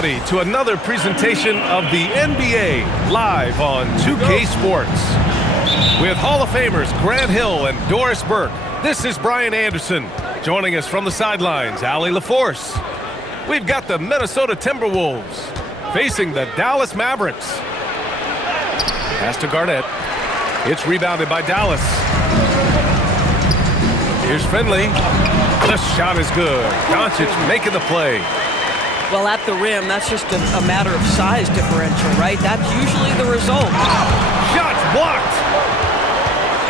To another presentation of the NBA live on 2K Sports. With Hall of Famers Grant Hill and Doris Burke, this is Brian Anderson. Joining us from the sidelines, Allie LaForce. We've got the Minnesota Timberwolves facing the Dallas Mavericks. Pass to Garnett. It's rebounded by Dallas. Here's Finley. The shot is good. Doncic making the play. Well, at the rim, that's just a matter of size differential, right? That's usually the result. Shots blocked.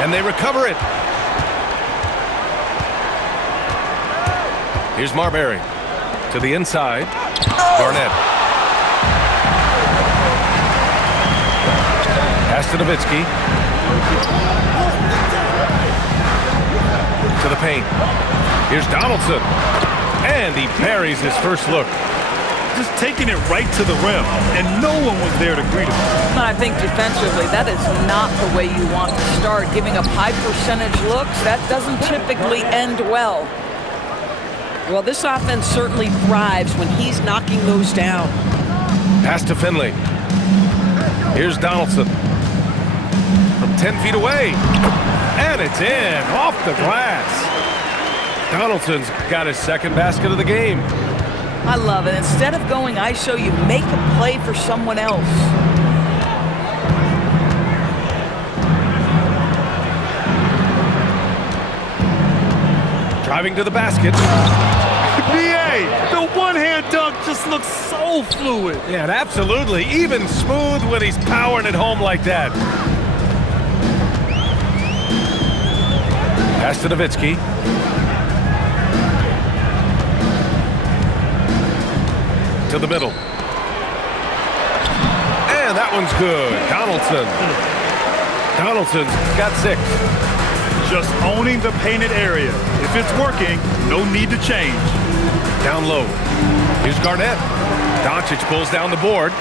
And they recover it. Here's Marbury to the inside. Garnett. Pass to Nowitzki. To the paint. Here's Donaldson. And he buries his first look. Just taking it right to the rim, and no one was there to greet him. I think defensively, that is not the way you want to start. Giving up high percentage looks, that doesn't typically end well. Well, this offense certainly thrives when he's knocking those down. Pass to Finley. Here's Donaldson. From 10 feet away. And it's in, off the glass. Donaldson's got his second basket of the game. I love it. Instead of going ISO, you make a play for someone else. Driving to the basket. BA, the one-hand dunk just looks so fluid. Yeah, and absolutely. Even smooth when he's powering it home like that. Pass to Nowitzki. To the middle. And that one's good. Donaldson's got 6. Just owning the painted area. If it's working, no need to change. Down low. Here's Garnett. Doncic pulls down the board.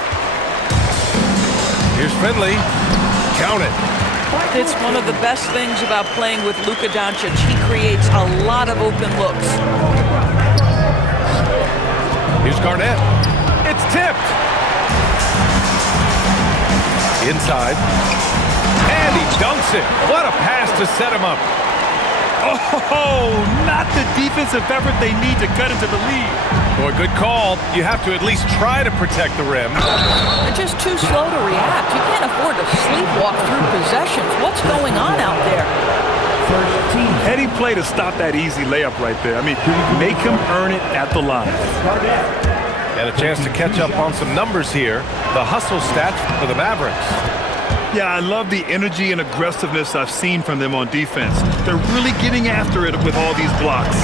Here's Finley. Count it. It's one of the best things about playing with Luka Doncic. He creates a lot of open looks. Here's Garnett. It's tipped. Inside. And he dunks it. What a pass to set him up. Oh, not the defensive effort they need to cut into the lead. Boy, good call. You have to at least try to protect the rim. They're just too slow to react. You can't afford to sleepwalk through possessions. What's going on out there? Heady play to stop that easy layup right there. I mean, make him earn it at the line. And a chance to catch up on some numbers here. The hustle stats for the Mavericks. Yeah, I love the energy and aggressiveness I've seen from them on defense. They're really getting after it with all these blocks.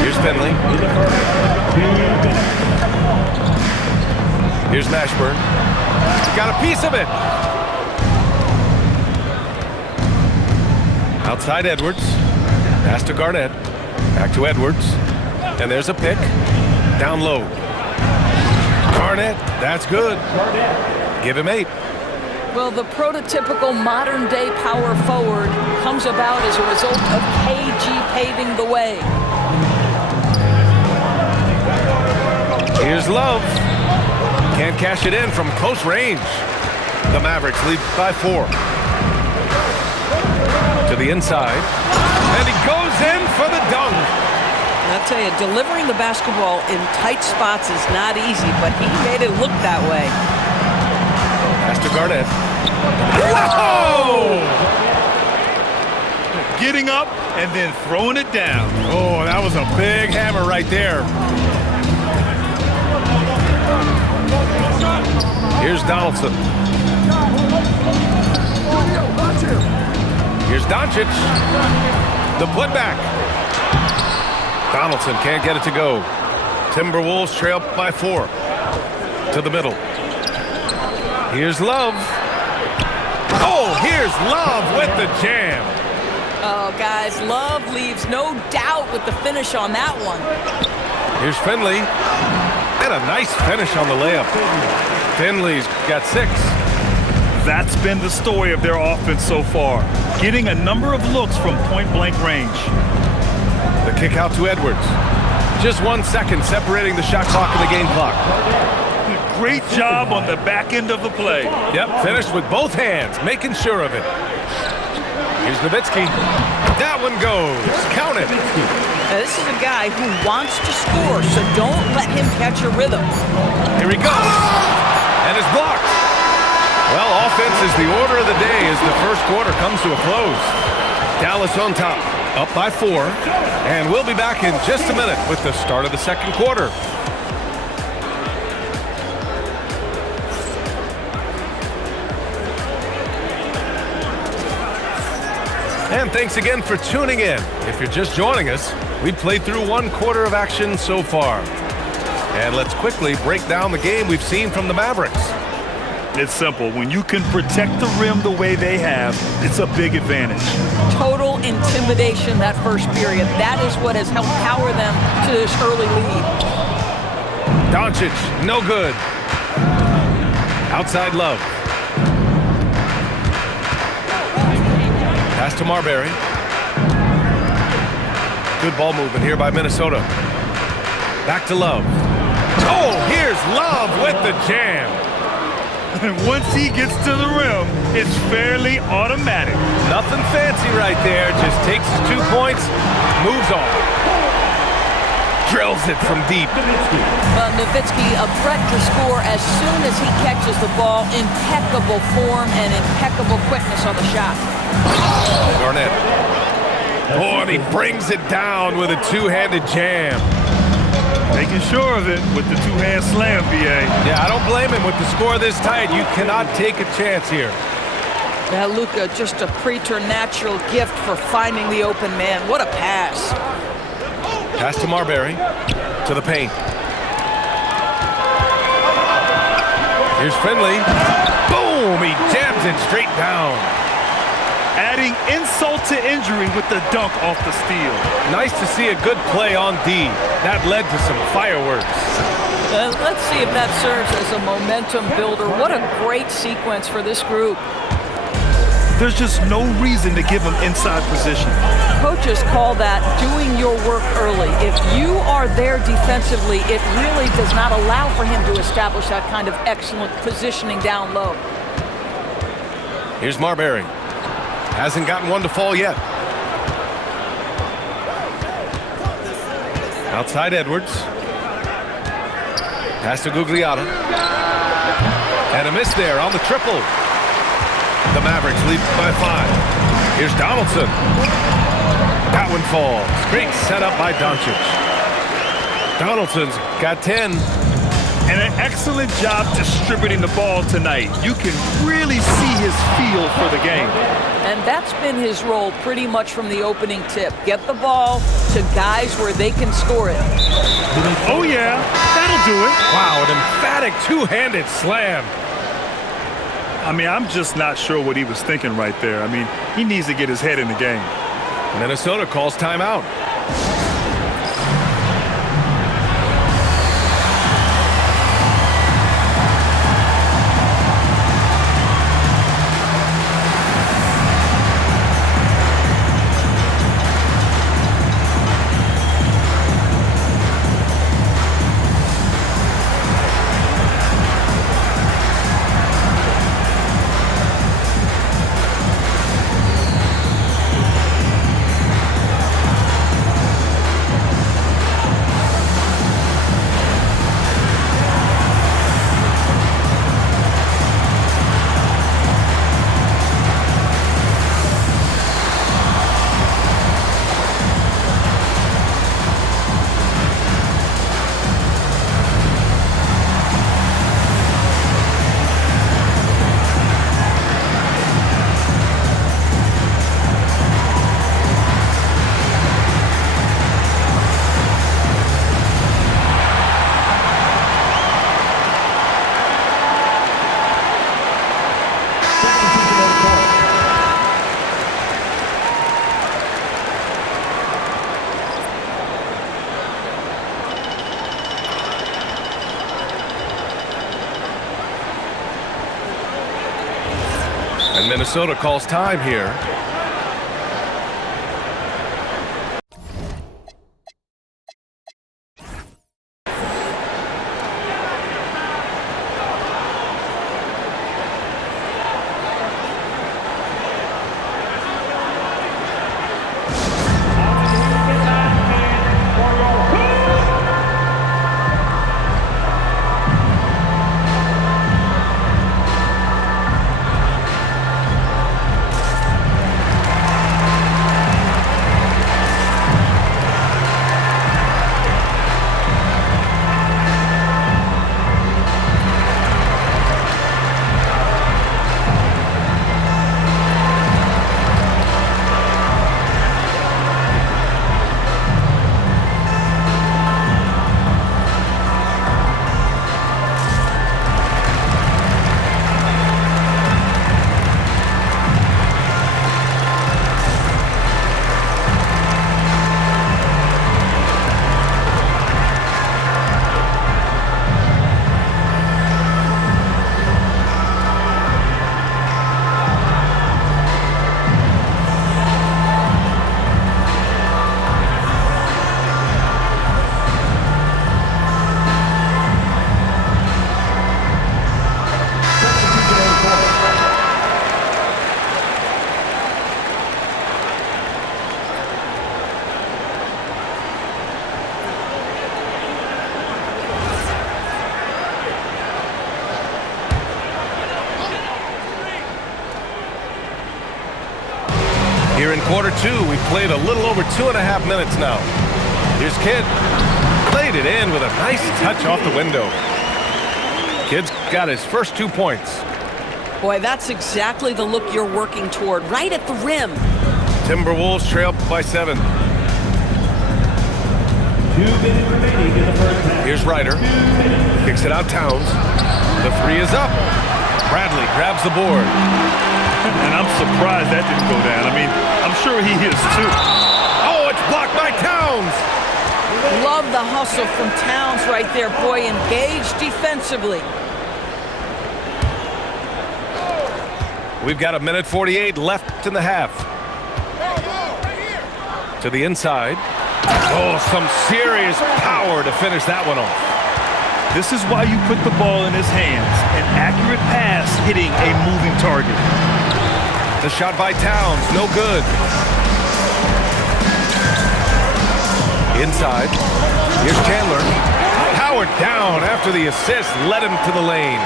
Here's Finley. Here's Mashburn. Got a piece of it. Outside Edwards. Pass to Garnett. Back to Edwards. And there's a pick. Down low. Garnett, that's good. Give him 8. Well, the prototypical modern-day power forward comes about as a result of KG paving the way. Here's Love. Can't cash it in from close range. The Mavericks lead by 4. To the inside. And he goes in for the dunk. I'll tell you, delivering the basketball in tight spots is not easy, but he made it look that way. Pass to Garnett. Whoa! Getting up and then throwing it down. Oh, that was a big hammer right there. Here's Donaldson. Here's Doncic. The putback. Donaldson can't get it to go. Timberwolves trail by 4. To the middle. Here's Love. Oh, here's Love with the jam. Oh, guys, Love leaves no doubt with the finish on that one. Here's Finley. And a nice finish on the layup. Finley's got 6. That's been the story of their offense so far. Getting a number of looks from point-blank range. The kick out to Edwards. Just 1 second separating the shot clock and the game clock. Great job on the back end of the play. Yep, finished with both hands, making sure of it. Here's Nowitzki. That one goes. Count it. Now, this is a guy who wants to score, so don't let him catch a rhythm. Here he goes. And it's blocked. Well, offense is the order of the day as the first quarter comes to a close. Dallas on top, up by 4. And we'll be back in just a minute with the start of the second quarter. And thanks again for tuning in. If you're just joining us, we've played through 1 quarter of action so far. And let's quickly break down the game we've seen from the Mavericks. It's simple. When you can protect the rim the way they have, it's a big advantage. Total intimidation that first period. That is what has helped power them to this early lead. Doncic, no good. Outside Love. Pass to Marbury. Good ball movement here by Minnesota. Back to Love. Oh, here's Love with the jam. And once he gets to the rim, it's fairly automatic. Nothing fancy right there. Just takes his 2 points, moves on. Drills it from deep. Nowitzki, a threat to score as soon as he catches the ball. Impeccable form and impeccable quickness on the shot. Garnett. Oh, and he brings it down with a 2-handed jam. Making sure of it with the 2-hand slam, B.A. Yeah, I don't blame him with the score this tight. You cannot take a chance here. Now, Luka, just a preternatural gift for finding the open man. What a pass. Pass to Marbury. To the paint. Here's Finley. Boom! He jams it straight down. Adding insult to injury with the dunk off the steal. Nice to see a good play on D. That led to some fireworks. Let's see if that serves as a momentum builder. What a great sequence for this group. There's just no reason to give him inside position. Coaches call that doing your work early. If you are there defensively, it really does not allow for him to establish that kind of excellent positioning down low. Here's Marbury. Hasn't gotten one to fall yet. Outside Edwards. Pass to Gugliotta. And a miss there on the triple. The Mavericks lead by 5. Here's Donaldson. That one falls. Great setup by Doncic. Donaldson's got 10. And an excellent job distributing the ball tonight. You can really see his feel for the game. And that's been his role pretty much from the opening tip. Get the ball to guys where they can score it. Oh, yeah. That'll do it. Wow, an emphatic 2-handed slam. I mean, I'm just not sure what he was thinking right there. I mean, he needs to get his head in the game. Minnesota calls timeout. And Minnesota calls time here. played a little over 2.5 minutes now. Here's Kidd. Played it in with a nice touch off the window. Kidd's got his first 2 points. Boy, that's exactly the look you're working toward, right at the rim. Timberwolves trail by 7. 2 minutes remaining in the first half. Here's Ryder. Kicks it out Towns. The 3 is up. Bradley grabs the board. And I'm surprised that didn't go down. I mean, I'm sure he is too. Oh, it's blocked by Towns. Love the hustle from Towns right there. Boy, engaged defensively. We've got 1:48 left in the half. To the inside. Oh, some serious power to finish that one off. This is why you put the ball in his hands. An accurate pass hitting a moving target. The shot by Towns, no good. Inside. Here's Chandler. Powered down after the assist led him to the lane.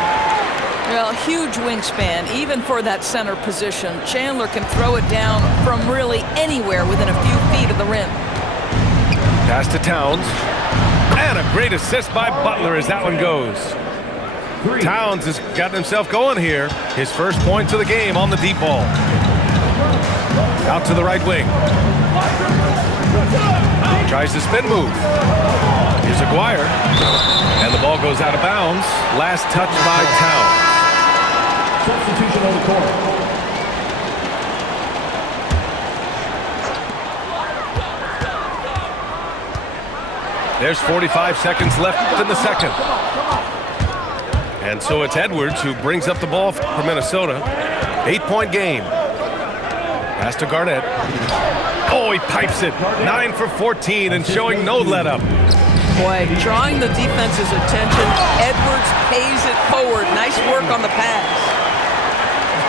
Well, huge wingspan, even for that center position. Chandler can throw it down from really anywhere within a few feet of the rim. Pass to Towns. And a great assist by Butler as that one goes. Towns has gotten himself going here. His first points of the game on the deep ball. Out to the right wing. Tries the spin move. Here's Aguirre. And the ball goes out of bounds. Last touch by Towns. Substitution on the court. There's 45 seconds left in the second. And so it's Edwards who brings up the ball for Minnesota. 8-point game. Pass to Garnett. Oh, he pipes it. 9 for 14 and showing no let-up. Boy, drawing the defense's attention. Edwards pays it forward. Nice work on the pass.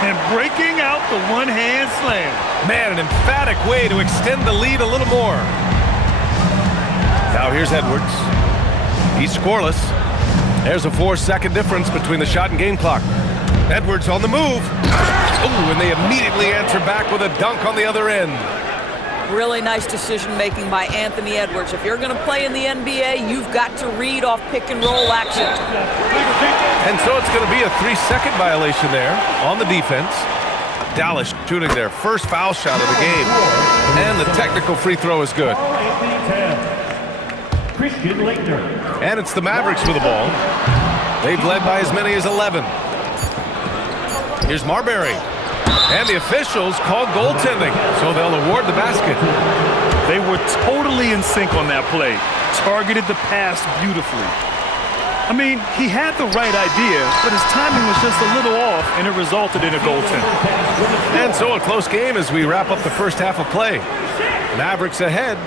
And breaking out the one-hand slam. Man, an emphatic way to extend the lead a little more. Now here's Edwards. He's scoreless. There's a 4-second difference between the shot and game clock. Edwards on the move. Ooh, and they immediately answer back with a dunk on the other end. Really nice decision-making by Anthony Edwards. If you're going to play in the NBA, you've got to read off pick-and-roll action. And so it's going to be a 3-second violation there on the defense. Dallas shooting their first foul shot of the game. And the technical free throw is good. And it's the Mavericks with the ball. They've led by as many as 11. Here's Marbury. And the officials called goaltending, so they'll award the basket. They were totally in sync on that play. Targeted the pass beautifully. I mean, he had the right idea, but his timing was just a little off, and it resulted in a goaltender. And so a close game as we wrap up the first half of play. Mavericks ahead,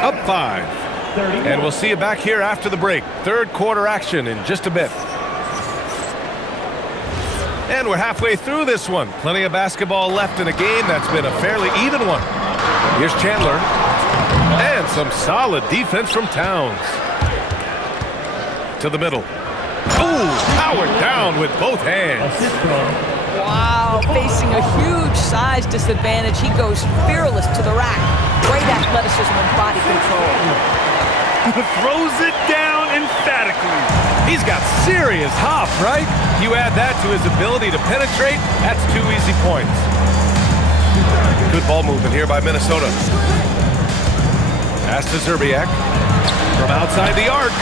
up 5. And we'll see you back here after the break. Third quarter action in just a bit. And we're halfway through this one. Plenty of basketball left in a game that's been a fairly even one. Here's Chandler. And some solid defense from Towns. To the middle. Ooh, powered down with both hands. Wow, facing a huge size disadvantage. He goes fearless to the rack. Great athleticism and body control. Throws it down emphatically. He's got serious hop, right? You add that to his ability to penetrate, that's 2 easy points. Good ball movement here by Minnesota. Pass to Zerbiak. From outside the arc.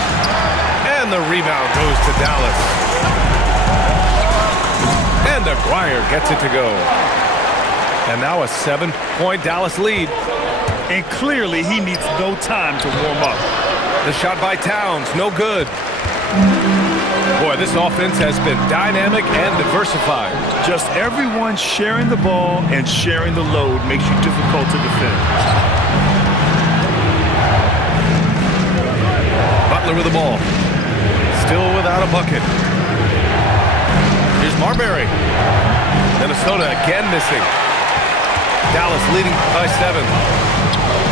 And the rebound goes to Dallas. And Aguirre gets it to go. And now a 7-point Dallas lead. And clearly he needs no time to warm up. The shot by Towns, no good. Boy, this offense has been dynamic and diversified. Just everyone sharing the ball and sharing the load makes you difficult to defend. Butler with the ball. Still without a bucket. Here's Marbury. Minnesota again missing. Dallas leading by 7.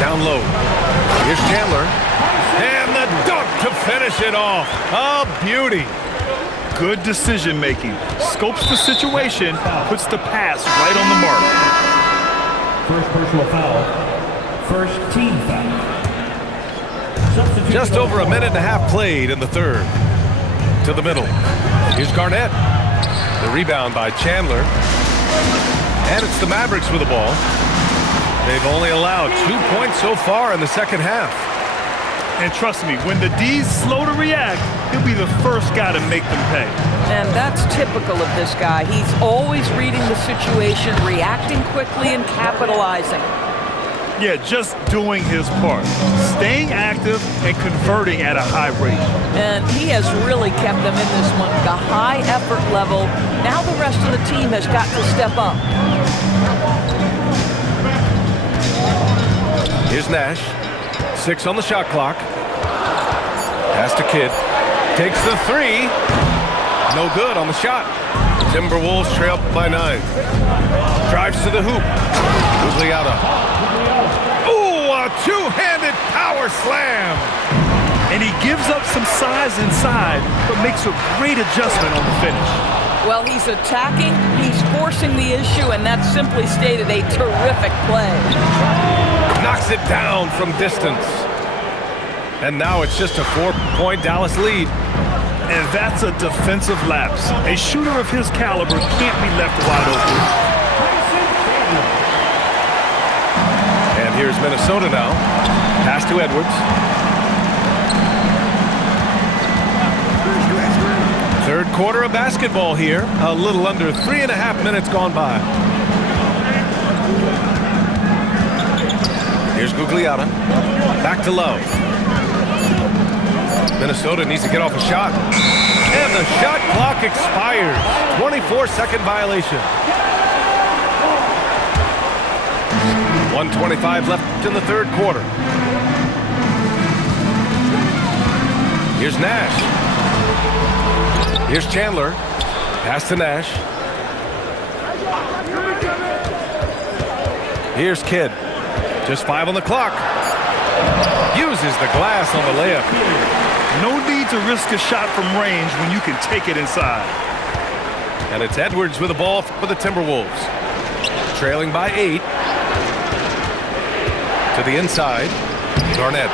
Down low. Here's Chandler. And the dunk to finish it off. A beauty. Good decision making. Scopes the situation, puts the pass right on the mark. First personal foul. First team foul. Substitution Just over a minute and a half played in the third. To the middle. Here's Garnett. The rebound by Chandler. And it's the Mavericks with the ball. They've only allowed 2 points so far in the second half. And trust me, when the D's slow to react, he'll be the first guy to make them pay. And that's typical of this guy. He's always reading the situation, reacting quickly, and capitalizing. Yeah, just doing his part. Staying active and converting at a high rate. And he has really kept them in this one. The high effort level. Now the rest of the team has got to step up. Here's Nash. 6 on the shot clock. Pass to Kidd. Takes the three. No good on the shot. Timberwolves trail by 9. Drives to the hoop. Gugliotta. Ooh, a two-handed power slam. And he gives up some size inside, but makes a great adjustment on the finish. Well, he's attacking, he's forcing the issue, and that's simply stated a terrific play. Knocks it down from distance. And now it's just a 4-point Dallas lead. And that's a defensive lapse. A shooter of his caliber can't be left wide open. And here's Minnesota now. Pass to Edwards. Third quarter of basketball here. A little under 3.5 minutes gone by. Here's Gugliotta. Back to Love. Minnesota needs to get off a shot. And the shot clock expires. 24-second violation. 1:25 left in the third quarter. Here's Nash. Here's Chandler. Pass to Nash. Here's Kidd. Just 5 on the clock. Uses the glass on the layup. No need to risk a shot from range when you can take it inside. And it's Edwards with the ball for the Timberwolves. Trailing by 8. To the inside. Garnett.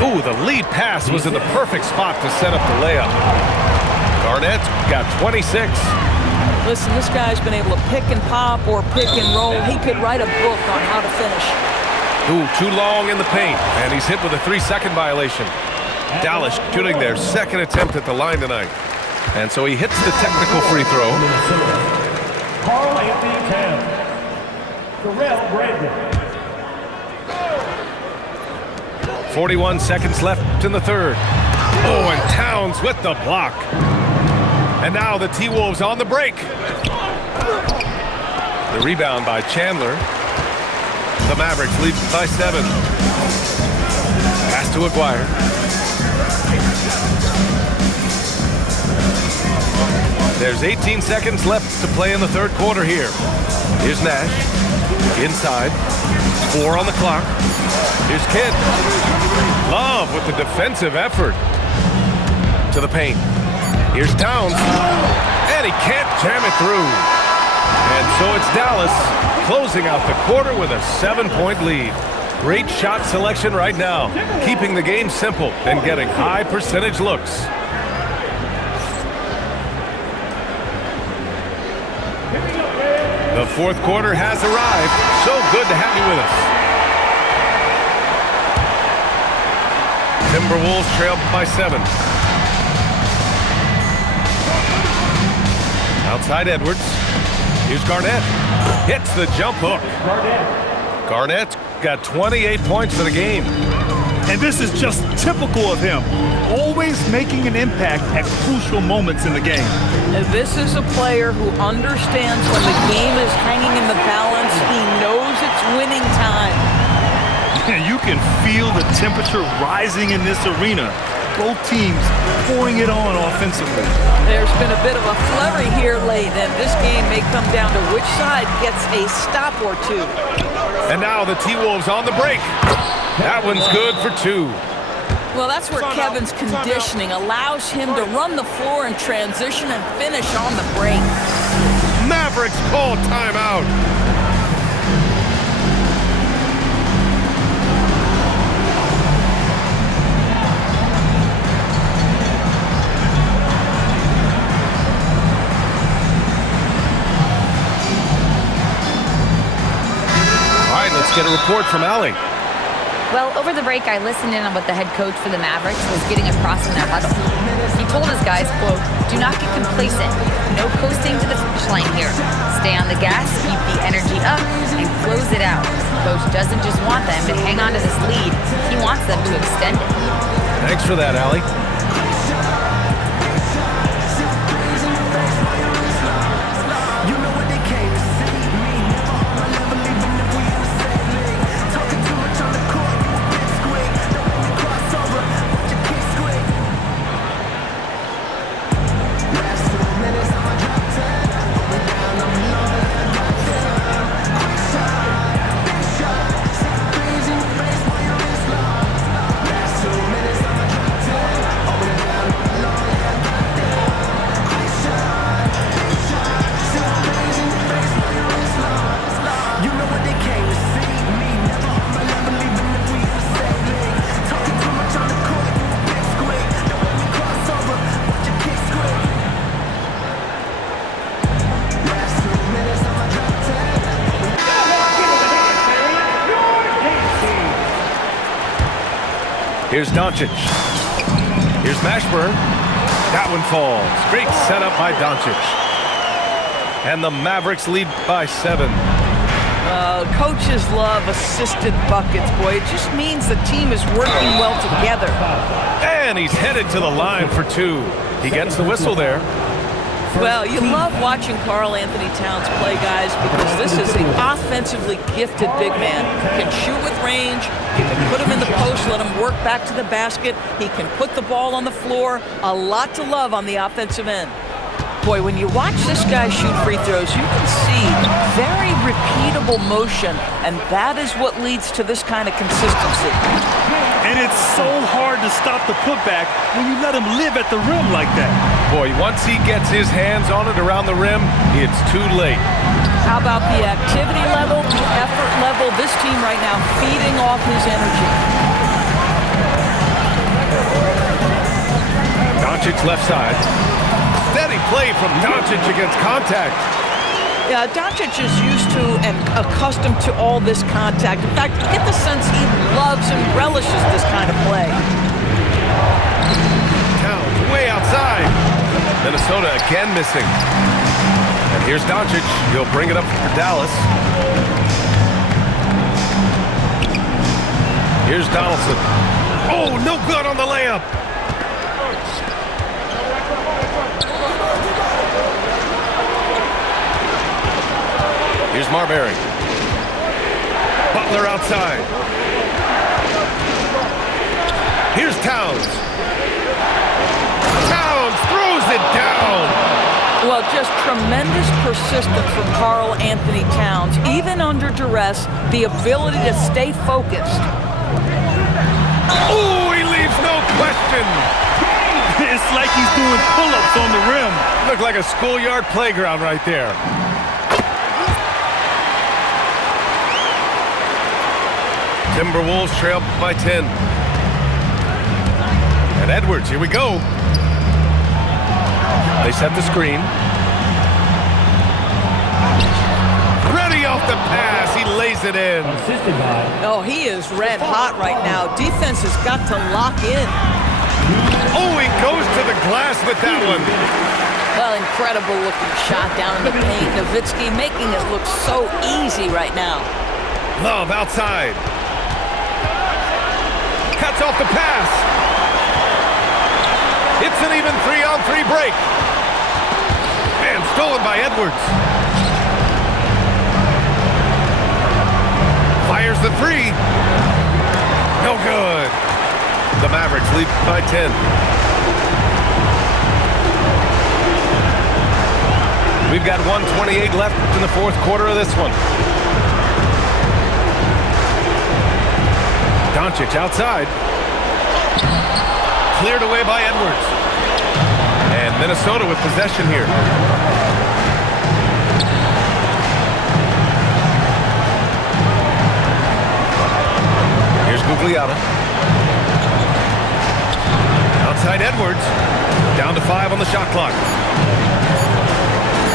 Ooh, the lead pass was in the perfect spot to set up the layup. Garnett's got 26. Listen, this guy's been able to pick and pop or pick and roll. He could write a book on how to finish. Ooh, too long in the paint. And he's hit with a 3-second violation. Dallas shooting their second attempt at the line tonight. And so he hits the technical free throw. Carl Anthony Towns. Terrell Brandon. 41 seconds left in the third. Oh, and Towns with the block. And now the T-Wolves on the break. The rebound by Chandler. The Mavericks lead by 7. Pass to Aguirre. There's 18 seconds left to play in the third quarter here. Here's Nash. Inside. 4 on the clock. Here's Kidd. Love with the defensive effort. To the paint. Here's Towns. And he can't jam it through. And so it's Dallas closing out the quarter with a 7-point lead. Great shot selection right now, keeping the game simple and getting high percentage looks. The fourth quarter has arrived. So good to have you with us. Timberwolves trail by 7. Outside Edwards. Here's Garnett. Hits the jump hook. Garnett's got 28 points for the game. And this is just typical of him. Always making an impact at crucial moments in the game. And this is a player who understands when the game is hanging in the balance. He knows it's winning time. You can feel the temperature rising in this arena. Both teams pouring it on offensively. There's been a bit of a flurry here late, and this game may come down to which side gets a stop or two. And now the T-Wolves on the break. That one's good for 2. Well, that's where Kevin's conditioning allows him to run the floor in transition and finish on the break. Mavericks call timeout. get a report from Allie. Well, over the break, I listened in on what the head coach for the Mavericks was getting across in their huddle. He told his guys, quote, "Do not get complacent. No coasting to the finish line here. Stay on the gas, keep the energy up, and close it out. Coach doesn't just want them to hang on to this lead. He wants them to extend it." Thanks for that, Allie. Here's Doncic. Here's Mashburn. That one falls. Great setup by Doncic. And the Mavericks lead by 7. Coaches love assisted buckets, boy. It just means the team is working well together. And he's headed to the line for 2. He gets the whistle there. Well, you love watching Karl Anthony Towns play, guys, because this is an offensively gifted big man. He can shoot with range. You can put him in the post, let him work back to the basket. He can put the ball on the floor. A lot to love on the offensive end. Boy, when you watch this guy shoot free throws, you can see very repeatable motion, and that is what leads to this kind of consistency. And it's so hard to stop the putback when you let him live at the rim like that. Boy, once he gets his hands on it around the rim, it's too late. How about the activity level, the effort level? This team right now feeding off his energy. Doncic left side. Steady play from Doncic against contact. Yeah, Doncic is used to and accustomed to all this contact. In fact, you get the sense he loves and relishes this kind of play. Towns way outside. Minnesota again missing. And here's Doncic. He'll bring it up for Dallas. Here's Donaldson. Oh, no good on the layup. Here's Marbury. Butler outside. Here's Towns. Towns throws it down. Well, just tremendous persistence from Karl Anthony Towns. Even under duress, the ability to stay focused. Oh, he leaves no question. It's like he's doing pull-ups on the rim. Looked like a schoolyard playground right there. Timberwolves trail by 10. And Edwards, here we go. They set the screen. Ready off the pass. He lays it in. Assisted by Oh, he is red hot right now. Defense has got to lock in. Oh, he goes to the glass with that one. Well, incredible looking shot down in the paint. Nowitzki making it look so easy right now. Love outside. Cuts off the pass. It's an even 3-on-3 break. And stolen by Edwards. Fires the 3. No good. The Mavericks lead by 10. We've got 1:28 left in the fourth quarter of this one. Doncic outside. Cleared away by Edwards. And Minnesota with possession here. Here's Gugliotta. Outside Edwards. Down to 5 on the shot clock.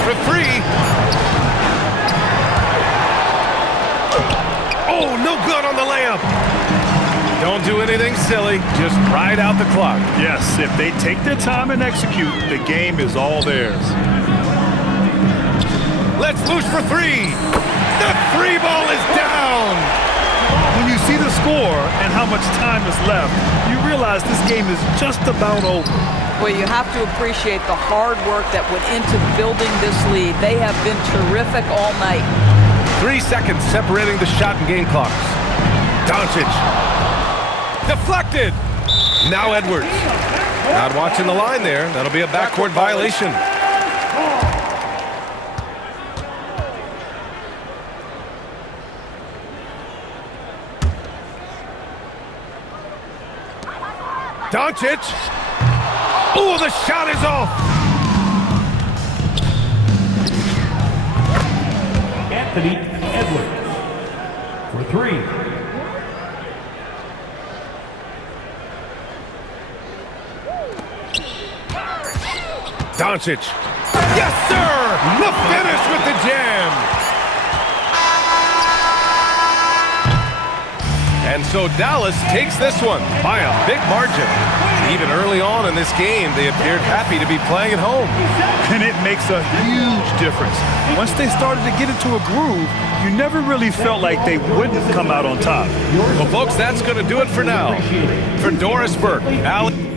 For 3. Oh, no good on the layup. Don't do anything silly. Just ride out the clock. Yes, if they take their time and execute, the game is all theirs. Let's loose for three. The three ball is down. When you see the score and how much time is left, you realize this game is just about over. Well, you have to appreciate the hard work that went into building this lead. They have been terrific all night. 3 seconds separating the shot and game clocks. Doncic. Deflected. Now Edwards. Not watching the line there. That'll be a backcourt violation. Doncic. Oh, the shot is off. Anthony Edwards for three. Doncic. Yes, sir! The finish with the jam. And so Dallas takes this one by a big margin. Even early on in this game, they appeared happy to be playing at home. And it makes a huge difference. Once they started to get into a groove, you never really felt like they wouldn't come out on top. Well, folks, that's going to do it for now. For Doris Burke, Allen.